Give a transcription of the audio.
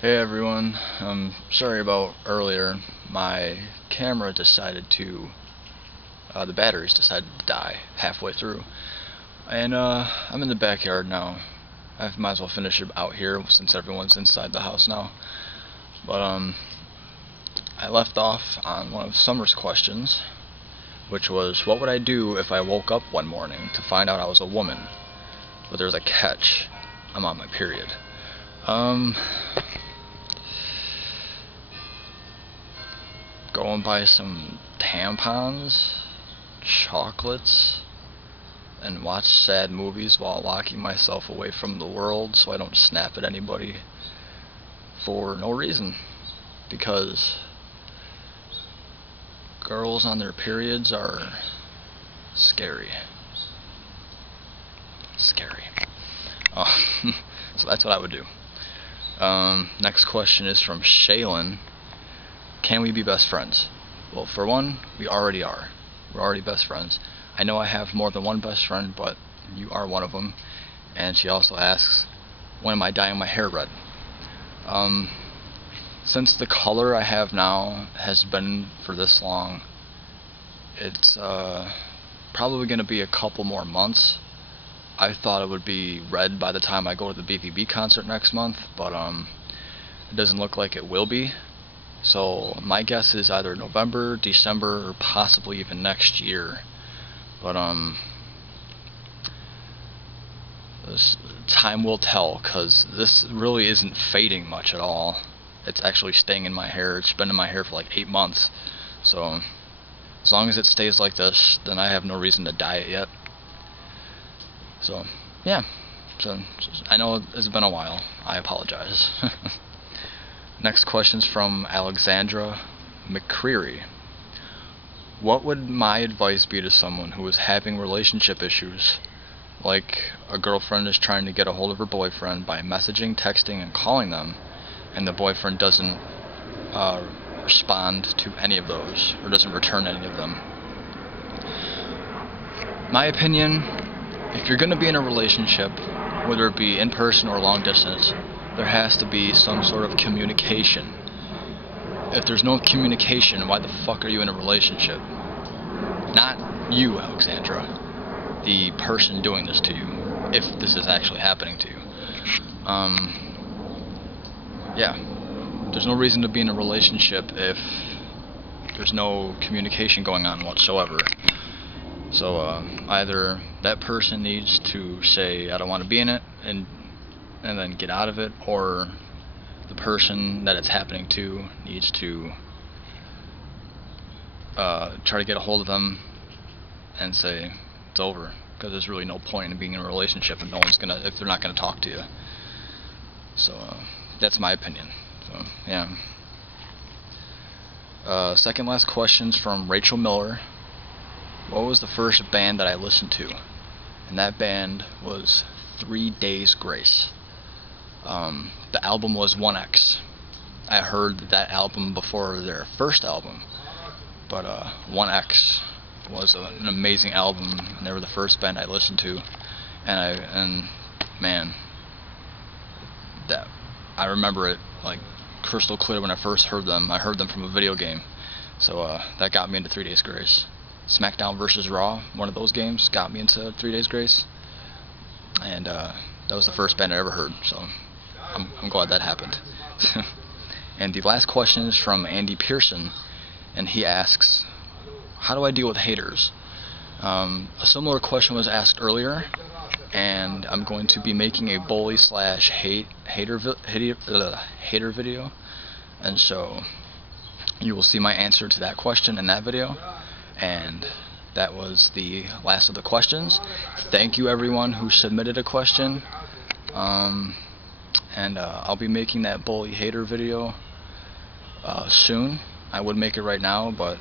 Hey everyone, sorry about earlier. My camera decided to, the batteries decided to die halfway through. And I'm in the backyard now. I might as well finish it out here since everyone's inside the house now. But I left off on one of Summer's questions, which was, what would I do if I woke up one morning to find out I was a woman? But there's a catch. I'm on my period. Go and buy some tampons, chocolates, and watch sad movies while locking myself away from the world so I don't snap at anybody for no reason. Because girls on their periods are scary. Scary. So that's what I would do. Next question is from Shaylin. Can we be best friends? Well, for one, we already are. We're already best friends. I know I have more than one best friend, but you are one of them. And she also asks, when am I dyeing my hair red? Since the color I have now has been for this long, it's probably going to be a couple more months. I thought it would be red by the time I go to the BVB concert next month, but it doesn't look like it will be. So my guess is either November, December, or possibly even next year. But this time will tell, because this really isn't fading much at all. It's actually staying in my hair. It's been in my hair for like 8 months. So as long as it stays like this, then I have no reason to dye it yet. So yeah. So I know it's been a while. I apologize. Next question's from Alexandra McCreary. What would my advice be to someone who is having relationship issues? Like a girlfriend is trying to get a hold of her boyfriend by messaging, texting, and calling them, and the boyfriend doesn't respond to any of those, or doesn't return any of them. My opinion, if you're going to be in a relationship, whether it be in person or long distance, there has to be some sort of communication. If there's no communication, why the fuck are you in a relationship? Not you, Alexandra, the person doing this to you, if this is actually happening to you. Yeah, there's no reason to be in a relationship if there's no communication going on whatsoever. So either that person needs to say, I don't want to be in it, and then get out of it, or the person that it's happening to needs to try to get a hold of them and say it's over, because there's really no point in being in a relationship if if they're not gonna talk to you. So that's my opinion. So yeah. Second last question's from Rachel Miller. What was the first band that I listened to? And that band was 3 Days Grace. The album was 1X. I heard that album before their first album, but 1X was an amazing album, and they were the first band I listened to, and man, that I remember it like crystal clear when I first heard them. I heard them from a video game, so that got me into 3 Days Grace. SmackDown vs. Raw, one of those games, got me into 3 Days Grace, and that was the first band I ever heard, so I'm glad that happened. And the last question is from Andy Pearson, and he asks, how do I deal with haters? A similar question was asked earlier, and I'm going to be making a bully / hater video, and so you will see my answer to that question in that video. And that was the last of the questions. Thank you everyone who submitted a question. And I'll be making that bully hater video soon. I would make it right now, but